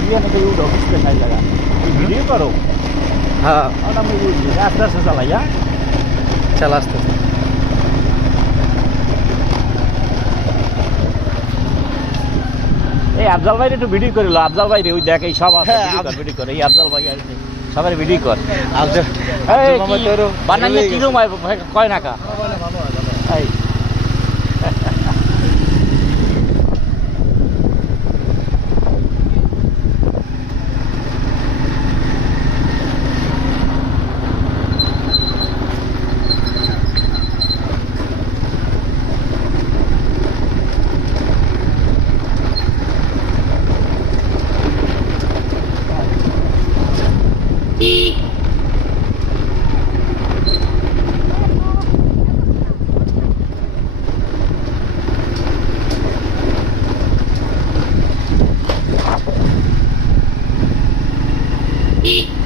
dia nanti udah habis dengan jalan. Video karo. হ্যাঁ Orang mau ini atas salah ya. চাল আসতে এই আফজাল ভাই একটু ভিডিও করে লো আফজাল ভাই রে ওই দেখ এই সব আছে হ্যাঁ, ভিডিও করে এই আফজাল ভাই আর সবার ভিডিও কর আফজাল এই মামা কি তোর বানাইয়ে কি রুম কয় নাকা এই Beep.